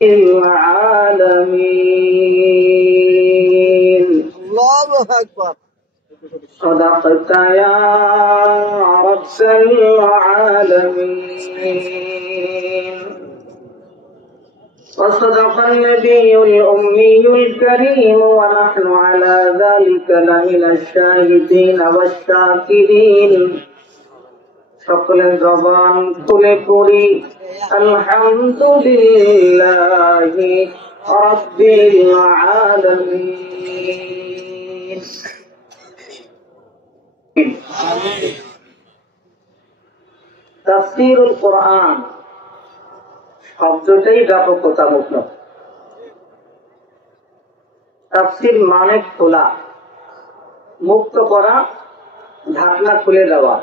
العالمين. الله أكبر. صدقت يا رب العالمين. وصدق النبي الأمي الكريم ونحن على ذلك لمن الشاهدين والشاكرين. সকলের জবান খুলে পড়ি আলহামদুলিল্লাহি রাব্বিল আলামিন। তাফসীরুল কোরআন শব্দটাই ব্যাপকতামূলক। তাফসীর মানে খোলা, মুক্ত করা, ঢাকনা খুলে দেওয়া,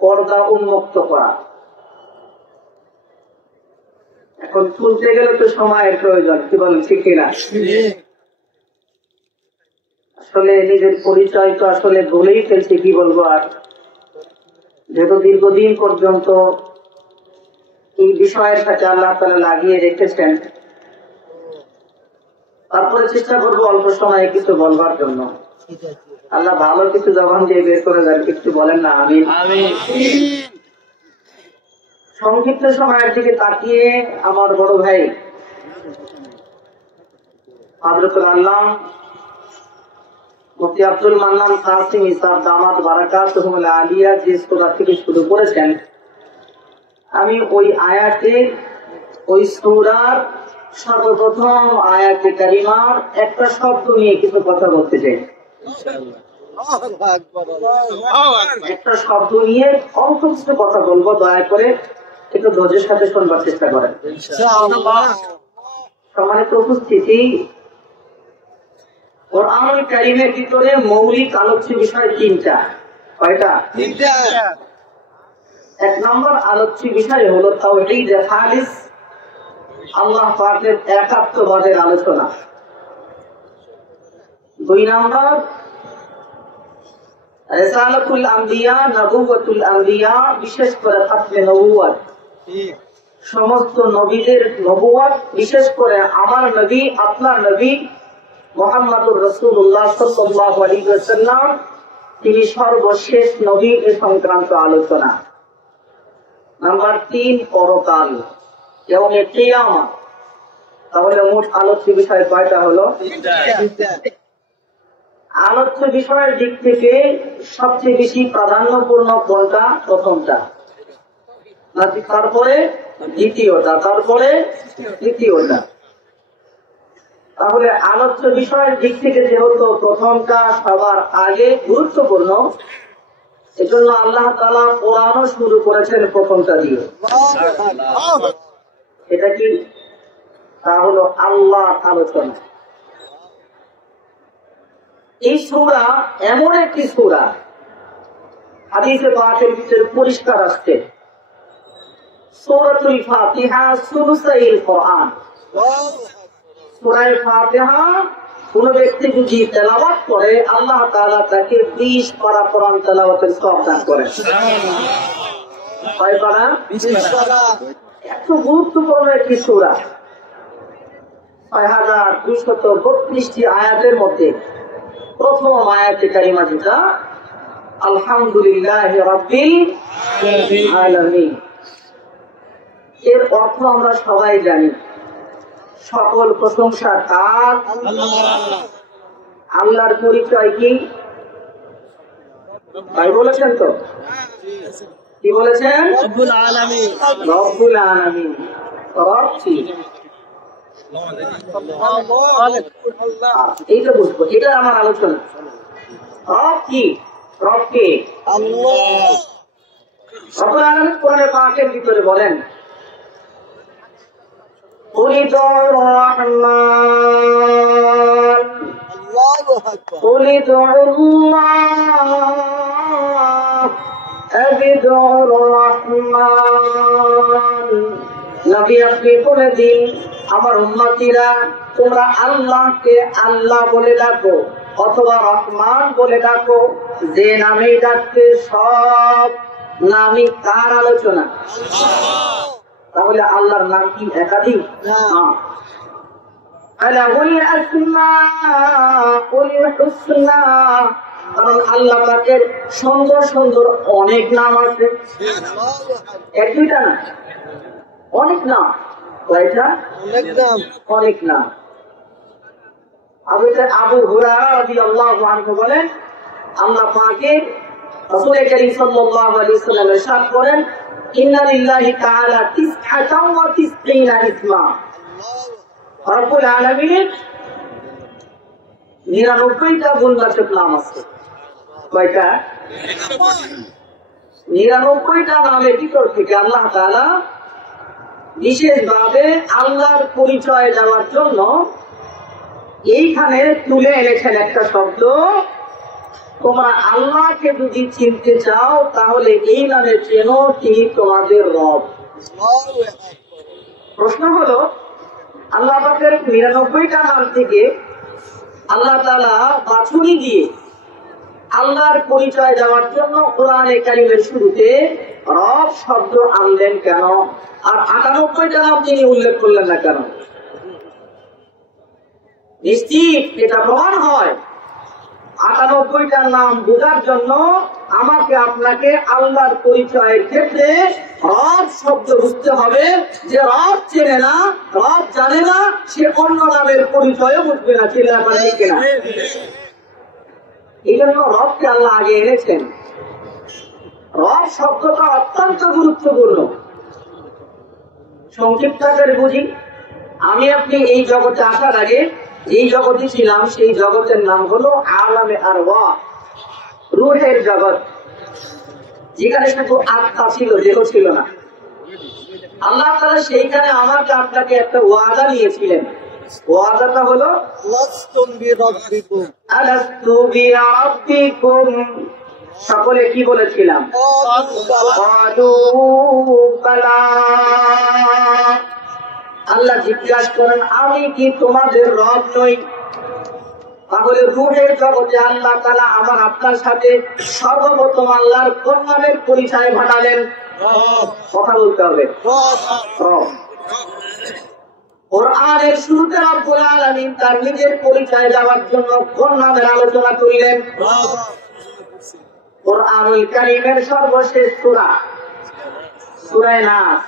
পর্দা উন্মুক্ত করা। এখন খুলতে গেলে তো সময়ের প্রয়োজন, কি বলেন ঠিক কিনা? আসলে নিজের পরিচয় তো আসলে বলেই ফেলছে, কি বলবো আর। যেহেতু দীর্ঘদিন পর্যন্ত এই বিষয়ের সাথে আল্লাহ তাআলা লাগিয়ে রেখেছেন, তারপরে চেষ্টা করবো অল্প সময়ে কিছু বলবার জন্য। আল্লাহ ভালো কিছু জবান দিয়ে বের করে দেন, কিছু বলেন না আমিন। সংক্ষিপ্ত সময়ের দিকে তাকিয়ে আমার বড় ভাই হযরতুল আল্লামা মুফতি আব্দুল মান্নান কাসিমি সাহেব দামাত বারাকাতুহুল আলিয়া যে সূরা থেকে শুরু করেছেন, আমি ওই আয়াতে, ওই সূরার সর্বপ্রথম আয়াতে কারিমার একটা শব্দ নিয়ে কিছু কথা বলতে চাই। একটা শব্দ নিয়ে অল্প কিছু কথা বলবো, দয়া করে একটু ধৈর্যের সাথে শুনবার চেষ্টা করেন। সম্মানিত উপস্থিতি, কোরআনুল কারীমের ভিতরে মৌলিক আলোচ্য বিষয় তিনটা। কয়টা? তিনটা। এক নম্বর আলোচ্য বিষয় হলো তাওহীদ খালিস, আল্লাহ পাকের একাত্মবাদের আলোচনা। দুই নম্বর রিসালাতুল আম্বিয়া, নবুওয়াতুল আম্বিয়া, বিশেষ করে খাতমে নবুওয়াত, সমস্ত নবীদের নবুওয়াত, বিশেষ করে আমার নবী, আপনার নবী মুহাম্মদুর রাসূলুল্লাহ সাল্লাল্লাহু আলাইহি ওয়াসাল্লাম, তিনি সর্বশেষ নবী, এ সংক্রান্ত আলোচনা। নাম্বার 3 পরকাল, ইয়াউমে কিয়ামত। তাহলে মোট আলোচ্য বিষয় কয়টা হলো? তিনটা। আলোচ্য বিষয়ের দিক থেকে সবচেয়ে বেশি প্রাধান্যপূর্ণ কোনটা? প্রথমটা, নাকি তারপরে দ্বিতীয়টা, তারপরে তৃতীয়টা? তাহলে আলোচ্য বিষয়ের দিক থেকে যেহেতু প্রথমটা সবার আগে গুরুত্বপূর্ণ, এজন্য আল্লাহ তাআলা কোরআনও শুরু করেছেন প্রথমটা দিয়ে। এটা কি? তা হলো আল্লাহ আলোচনা। এই সূরা এমন একটি সূরা, হাদিসে পাকের ভিতরে পরিষ্কার আসছে, সূরাতুল ফাতিহা সুলুসাইল কোরআন। সূরা ফাতিহা কোন ব্যক্তি যদি তেলাওয়াত করে, আল্লাহ তাআলা তাকে 20 পারা কোরআন তেলাওয়াতের সওয়াব দান করেন। কয় পারা? 20 পারা। এত গুরুত্বপূর্ণ একটি সূরা, 6232টি আয়াতের মধ্যে প্রথম আয়াতে কারিমা যেটা আলহামদুলিল্লাহি রাব্বিল আলামিন, এর অর্থ আমরা সবাই জানি। সকল প্রশংসা তার, আল্লাহর পরিচয় কি? ভাই বলেছেন তো? কি বলেছেন? রব্বুল আলামিন। রব্বুল আলামিন, রব কি? এইটা বুঝবো, এটা আমার আলোচনা। রব কি? রব কে? আল্লাহ। রব্বুল আলামিন কোরআনে পাকের ভিতরে বলেন, উলিদুর রহমান, উলিদুল্লাহ, আবিদুর রহমান। নবী আপনি বলে দিন, আমার উম্মতিরা, তোমরা আল্লাহকে আল্লাহ বলে ডাকো অথবা রহমান বলে ডাকো। যে নামে ডাকতে সব নামই তার আলোচনা। তাহলে আল্লাহর নাম কি একাধিক? আলাহুল আসমাউল হুসনা, কারণ আল্লাহ পাকের সুন্দর সুন্দর অনেক নাম আছে, এক দুইটা না, অনেক নাম। কয়টা? অনেক নাম। আবু হুরায়রা রাদিয়াল্লাহু আনহু বলেন, আল্লাহ পাকের রাসূল কারীম সাল্লাল্লাহু আলাইহি ওয়াসাল্লাম ইরশাদ করেন, ইন্না লিল্লাহি তাআলা 99 ইসমা। রব্বুল আলামিনের 99টা গুণবাচক নাম আছে। কয়টা? 99টা নামের ভিতর থেকে আল্লাহ তাআলা বিশেষভাবে আল্লাহর পরিচয় দেওয়ার জন্য এইখানে তুলে এনেছেন একটা শব্দ। তোমরা আল্লাহকে যদি চিনতে চাও তাহলে এই নামে চেনো, তিনি তোমাদের রব। প্রশ্ন হলো, আল্লাহ পাকের 99টা নাম থেকে আল্লাহ তাআলা বাছুরি দিয়ে আল্লাহর পরিচয় দেওয়ার জন্য কোরআনে কারীমের শুরুতে রব শব্দ আনলেন কেন? আর 98টা নাম তিনি উল্লেখ করলেন না কেন? নিশ্চিত এটা প্রমাণ হয় 98টা নাম বোঝার জন্য আমাকে আপনাকে আল্লাহর পরিচয়ের ক্ষেত্রে রব শব্দ বুঝতে হবে। যে রব চেনে না, রব জানে না, সে অন্য নামের পরিচয় বুঝবে না। চিল্লা করে ঠিক কিনা? এই জন্য রবকে আল্লাহ আগে এনেছেন। রব শব্দটা অত্যন্ত গুরুত্বপূর্ণ। সংক্ষিপ্ত আকারে বুঝি, আমি আপনি এই জগতে আসার আগে এই জগতে ছিলাম, সেই জগতের নাম হলো আলামে আরওয়াহ, রূহের জগৎ, যেখানে শুধু আত্মা ছিল, দেহ ছিল না। আল্লাহ তাআলা সেইখানে আমাকে আপনাকে একটা ওয়াদা নিয়েছিলেন। ওয়াদাটা হলো আলাস্তু বিরাব্বিকুম। সকলে কি বলেছিলাম? ক্বালু বালা। আল্লাহ জিজ্ঞাসা করেন, আমি কি তোমাদের রব নই? তাহলে রূহের জগতে আল্লাহ তাআলা আমার আপনার সাথে সর্বপ্রথম আল্লাহর কোন নামের পরিচয় ঘটালেন? কথা বলতে হবে, রব। কোরআনের শুরুতে রব্বুল আলামিন তার নিজের পরিচয় দেওয়ার জন্য কোন নামের আলোচনা করলেন? কোরআনুল কারীমের সর্বশেষ সূরা, সূরা নাস।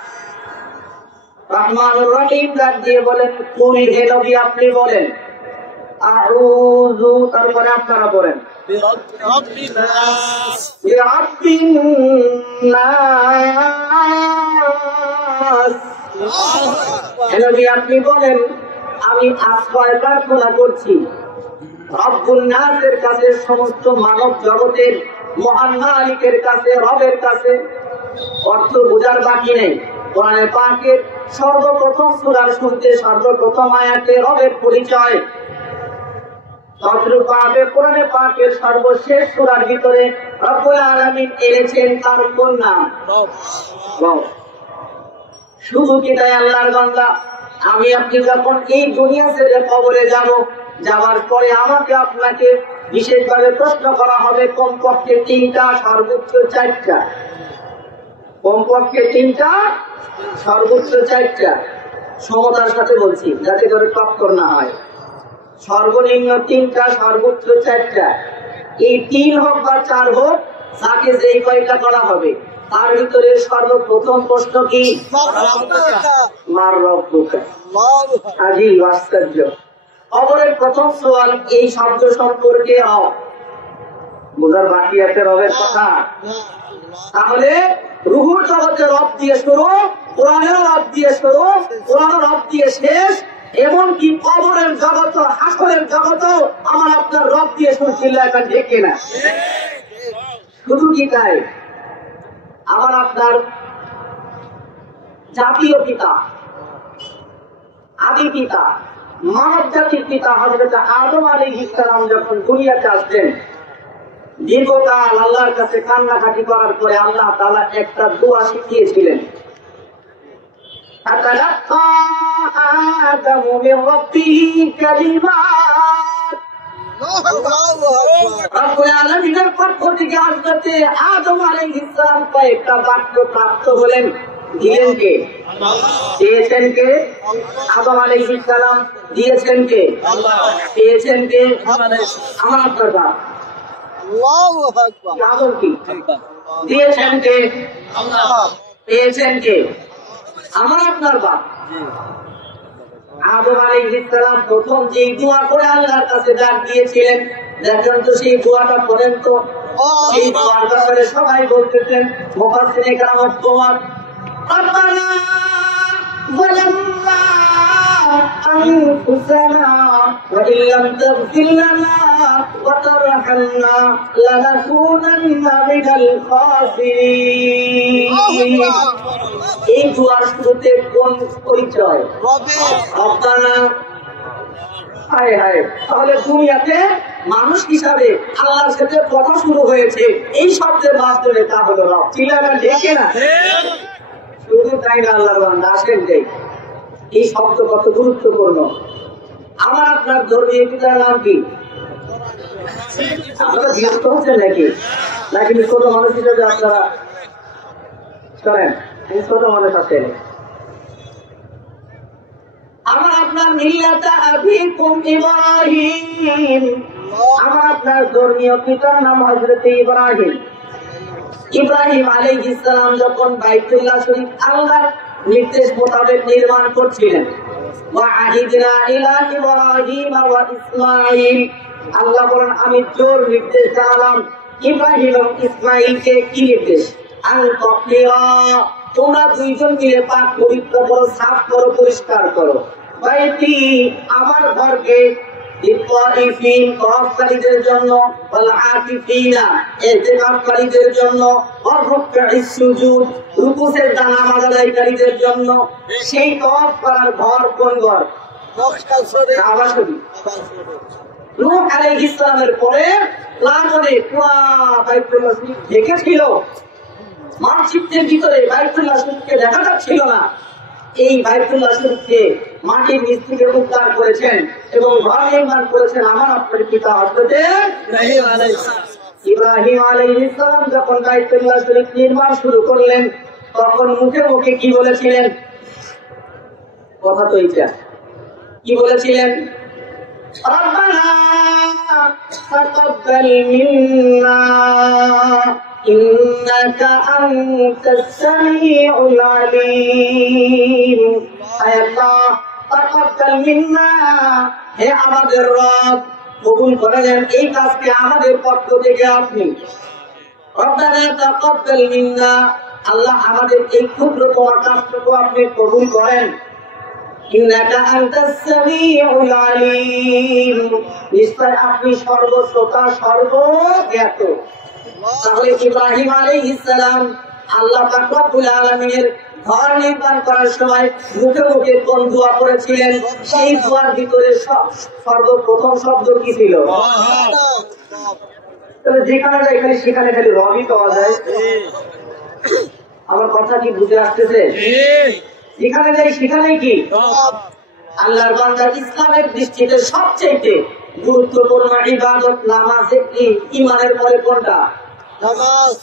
রহমানুর রহিম ডাক দিয়ে বলেন, কুল হে নবী আপনি বলেন, আউযু, তারপরে আপনারা বলেন বিরাব্বিন নাস। হে নবী আপনি বলেন, আমি আশ্রয় প্রার্থনা করছি রব্বুন নাসের কাছে, সমস্ত মানব জগতের মহান মালিকের কাছে, রবের কাছে। অর্থ বোঝার বাকি নেই। কোরআনে পাকের সর্বপ্রথম সূরার শুরুতে সর্বপ্রথম আয়াতে রবের পরিচয়, তদ্রূপভাবে কোরআনে পাকের সর্বশেষ সূরার ভিতরে রব্বুল আলামিন এনেছেন তার কোন নাম? রব। শুধু কি তাই আল্লাহর বান্দা, আমি আপনি যখন এই দুনিয়া ছেড়ে কবরে যাব, যাওয়ার পরে আমাকে আপনাকে বিশেষভাবে প্রশ্ন করা হবে কমপক্ষে 3টা, সর্বোচ্চ 4টা। কমপক্ষে 3টা, সর্বোচ্চ 4টা। সমতার সাথে বলছি, যাতে করে টক্কর না হয়। সর্বনিম্ন 3টা, সর্বোচ্চ 4টা। এই 3 হোক বা 4 হোক, তাকে যেই কয়টা করা হবে তার ভিতরে সর্বপ্রথম প্রশ্ন কি? মার রব্বুকা। আজীব, আশ্চর্য। কবরের প্রথম সওয়াল এই শব্দ সম্পর্কে রব। বোঝার বাকি আছে রবের কথা। তাহলে রুহুর জগতে রব দিয়ে শুরু, কোরআনের রব দিয়ে শুরু, কোরআনের রব দিয়ে শেষ, এমনকি কবরের জগৎ, হাসরের জগৎ আমার আপনার রব দিয়ে শুনছিল। এখন ঠিক কিনা? শুধু কি তাই, আমার আপনার জাতীয় পিতা, আদি পিতা, মানব জাতির পিতা হযরত আদম আলাইহিস সালাম যখন দুনিয়াতে আসলেন, দীর্ঘকাল আল্লাহর কাছে কান্নাকাটি করার পরে আল্লাহ তাআলা একটা দোয়া শিখিয়েছিলেন। আতালাক্কা আদামু মির রাব্বিহি কালিমাত। রব্বুল আলামিনের পক্ষ থেকে হযরত আদম আলাইহিস সালাম কয়েকটা বাক্য প্রাপ্ত হলেন। দিলেন কে? পেয়েছেন কে? আদম আলাইহিস সালাম। দিয়েছেন কে? পেয়েছেন কে? আমার আপনার বাপ। আদম কি দিয়েছেন কে? পেয়েছেন কে? আমার আপনার বাপ। আদম আলাইহিস সালাম প্রথম যে দোয়া করে আল্লাহর কাছে ডাক দিয়েছিলেন, দেখেন তো সেই দোয়াটা করেন তো। সেই দোয়ার ব্যাপারে সবাই বলতেছেন, মুফাসসিরিনে কেরাম তোমার রব্বানা যালামনা আনফুসানা ওয়া ইল্লাম তাগফির লানা ওয়া তারহামনা লানাকুনান্না মিনাল খাসিরিন। এই দোয়ার শুরুতে কোন পরিচয়? রব্বানা। হায় হায়, তাহলে দুনিয়াতে মানুষ হিসাবে আল্লাহর সাথে কথা শুরু হয়েছে এই শব্দের মাধ্যমে, তা হলো রব। চিল্লাবেন দেখে না? শুধু তাই না, আল্লাহর বান্দা আসেন যাই, এই শব্দ কত গুরুত্বপূর্ণ। আমার আপনার ধর্মীয় পিতার নাম কি? আপনারা বিরক্ত হচ্ছেন নাকি? নাকি ছোট মানুষ হিসাবে আপনারা শোনেন? ছোট মানুষ আছেন। আমার আপনার মিল্লাতা আবিকুম ইব্রাহিম, আমার আপনার ধর্মীয় পিতার নাম হযরত ইব্রাহিম। ইব্রাহিম আলাইহিস সালাম যখন বাইতুল্লাহ শরীফ আল্লাহর নির্দেশ মোতাবেক নির্মাণ করছিলেন, ওয়া আহিদনা ইলা ইব্রাহিম ওয়া ইসমাঈল, আল্লাহ বলেন আমি জোর নির্দেশ জানালাম ইব্রাহিম এবং ইসমাঈলকে। কি নির্দেশ? আন তাকিরা, তোমরা দুইজন মিলে পাক পবিত্র করো, সাফ করো, পরিষ্কার করো। বাইতি, আমার ঘরকে, লিত্তাইফিন, তওয়াফকারীদের জন্য, ওয়াল আকিফিনা, ইতিকাফকারীদের জন্য, ওয়ার রুকআইস সুজুদ, রুকু সিজদা নামাজ আদায়কারীদের জন্য। সেই তওয়াফ করার ঘর কোন ঘর? কাবা শরীফ। নূহ আলাইহিস সালামের পরে লাঙ্গলে পুরা বাইতুল্লাহ শরীফ ঢেকেছিল, মানচিত্রের ভিতরে বাইতুল্লাহ শরীফকে দেখা যাচ্ছিল না। এই বাইতুল্লাহ শরীফকে মাটির নিচ থেকে উদ্ধার করেছেন এবং ঘর নির্মাণ করেছেন আমার আপনার পিতা হযরত ইব্রাহিম আলাইহিস সালাম। যখন বাইতুল্লাহ শরীফ নির্মাণ শুরু করলেন, তখন মুখে মুখে কি বলেছিলেন? কথা তো এইটা, কি বলেছিলেন? রব্বানা তাকাব্বাল মিন্না ইন্নাকা আনতাস সামিউল আলীম। আল্লাহ তাকাব্বাল মিন্না, হে আমাদের রব, কবুল করে নেন এই কাজকে আমাদের পক্ষ থেকে আপনি। রব্বানা তাকাব্বাল মিন্না, আল্লাহ আমাদের এই ক্ষুদ্রতম কাজটুকু আপনি কবুল করেন। ইন্নাকা আনতাস সামিউল আলীম, নিশ্চয় আপনি সর্বশ্রোতা, সর্বজ্ঞাত। তাহলে ইব্রাহিম আলাইহিস সালাম আল্লাহ পাক রব্বুল আলামিনের ঘর নির্মাণ করার সময় মুখে মুখে কোন দোয়া করেছিলেন? সেই দোয়ার ভিতরে সর্বপ্রথম শব্দ কি ছিল? তবে যেখানে যাই খালি সেখানে খালি রবই পাওয়া যায়। আমার কথা কি বুঝে আসতেছে? যেখানে যাই সেখানেই কি আল্লাহর বান্দা। ইসলামের দৃষ্টিতে সবচেয়ে গুরুত্বপূর্ণ ইবাদত নামাজ। ঈমানের পরে কোনটা? নামাজ।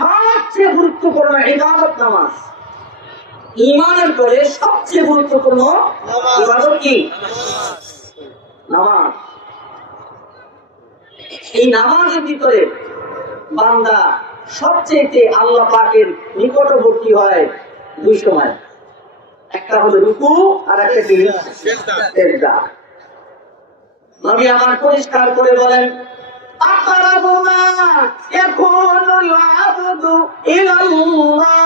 সবচেয়ে গুরুত্বপূর্ণ ইবাদত নামাজ। ঈমানের পরে সবচেয়ে গুরুত্বপূর্ণ ইবাদত কি? নামাজ। এই নামাজের ভিতরে বান্দা সবচেয়ে আল্লাহ পাকের নিকটবর্তী হয় দুই সময়, একটা হলো রুকু আর একটা কি? সিজদা। নবী আমার পরিষ্কার করে বলেন, আকরাবু মা ইয়াকুনুল আবদু ইলাল্লাহ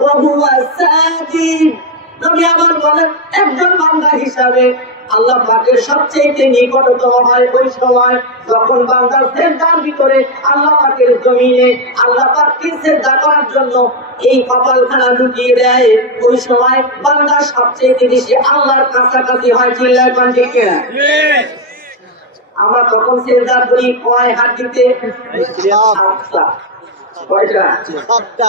ওয়া হুয়া সাজিদ। নবী আমার বলেন, একজন বান্দা হিসাবে আল্লাহ পাকের সবচেয়ে নিকটতম হয় ওই সময় যখন বান্দা সিজদার ভিতরে আল্লাহ পাকের জমিনে আল্লাহ পাককে সিজদা করার জন্য এই কপালখানা লুটিয়ে দেয়। ওই সময় বান্দা সবচেয়ে বেশি আল্লাহর কাছাকাছি হয়। চিল্লায় কোন ঠিক কিনা? আমরা তখন সিজদা করি কয় হাত দিতে? সাতটা। কয়টা?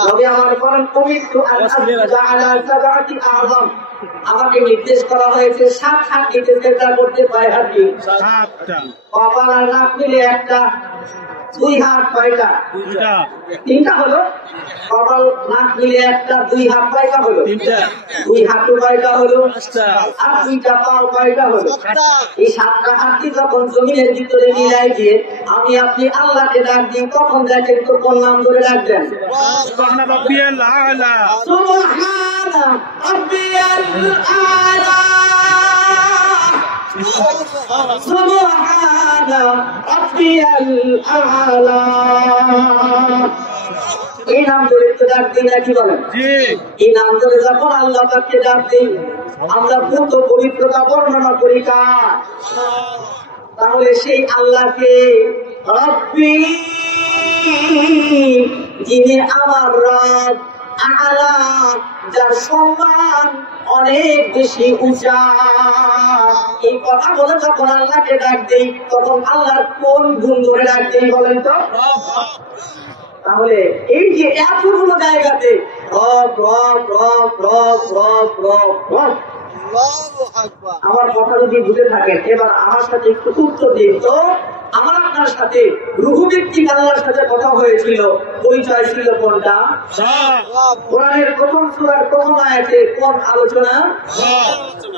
নবী আমার বলেন, কমিতু আন আসজুদা আলা সাবআতি আযম, আমাকে নির্দেশ করা হয়েছে 7 হাত দিতে সিজদা করতে। কয় হাত দিই? 7টা। কপাল আর নাক মিলে একটা। দুই হাত কয়টা? তিনটা হলো। কপাল নাক মিলে একটা, দুই হাত কয়টা হলো? দুই হাঁটু কয়টা হলো? আর দুইটা পাও কয়টা হলো? এই 7টা হাতটি যখন জমিনের ভিতরে মিলাই দিয়ে আমি আপনি আল্লাহকে ডাক দিই, তখন দেখেন তো কোন নাম ধরে ডাকবেন? সুবহান রাব্বিয়াল আলা। সুবহান রাব্বিয়াল আলা। সুবহান রাব্বিয়াল আলা। এই নাম ধরে তো ডাক দিই না, কি বলেন? এই নাম ধরে যখন আল্লাহ পাককে ডাক দিই, আমরা ভূত পবিত্রতা বর্ণনা করি কার? তাহলে সেই আল্লাহকে রব্বি, যিনি আমার রব, আলা, যার সম্মান অনেক বেশি উঁচা। এই কথা বলে যখন আল্লাহকে ডাক দেই, তখন আল্লাহর কোন গুণ ধরে ডাক দেই বলেন তো? তাহলে এই যে এতগুলো জায়গাতে রব রব রব রব রব রব রব, আমার কথা যদি বুঝে থাকেন, এবার আমার সাথে একটু উত্তর দিন তো। আমার আপনার সাথে রুহু ভিত্তিক আল্লাহর সাথে কথা হয়েছিল, পরিচয় ছিল কোনটা? কোরআনের প্রথম সূরার প্রথম আয়াতে কোন আলোচনা?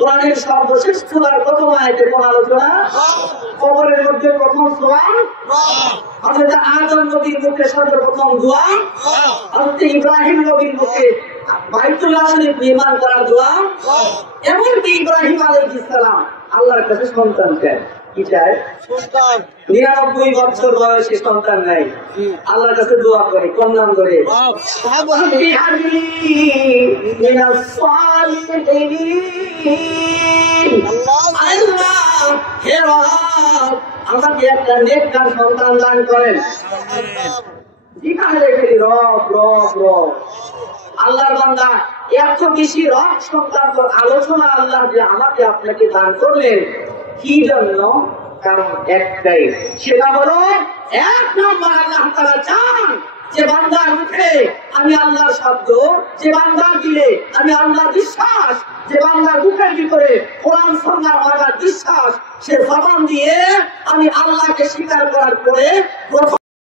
কোরআনের সর্বশেষ সূরার প্রথম আয়াতে কোন আলোচনা? কবরের মধ্যে প্রথম সূরা, হযরত আদম নবীর মুখে সর্বপ্রথম দোয়া, হযরত ইব্রাহিম নবীর মুখে বাইতুল্লাহ শরীফ নির্মাণ করার দোয়া। এমনকি ইব্রাহিম আলাইহিস সালাম আল্লাহর কাছে সন্তান চায়, কি চায়? সন্তান। 99 বছর বয়সে সন্তান নাই, আল্লাহর কাছে দোয়া করে, কোন নাম করে? আমাকে একটা নেককার সন্তান দান করেন। যেখানে রেখে রব রব রব। আল্লাহর বান্দা এত বেশি রব সন্তান আলোচনা আল্লাহ যে আমাকে আপনাকে দান করলেন, কি জন্য? কারণ একটাই, সেটা হলো 1 নম্বর আল্লাহ তাআলা চান যে বান্দার মুখে আমি আল্লাহর শব্দ, যে বান্দার দিলে আমি আল্লাহর বিশ্বাস, যে বান্দার মুখের ভিতরে কোরআন সুন্নাহর আগার বিশ্বাস, সে জবান দিয়ে আমি আল্লাহকে স্বীকার করার পরে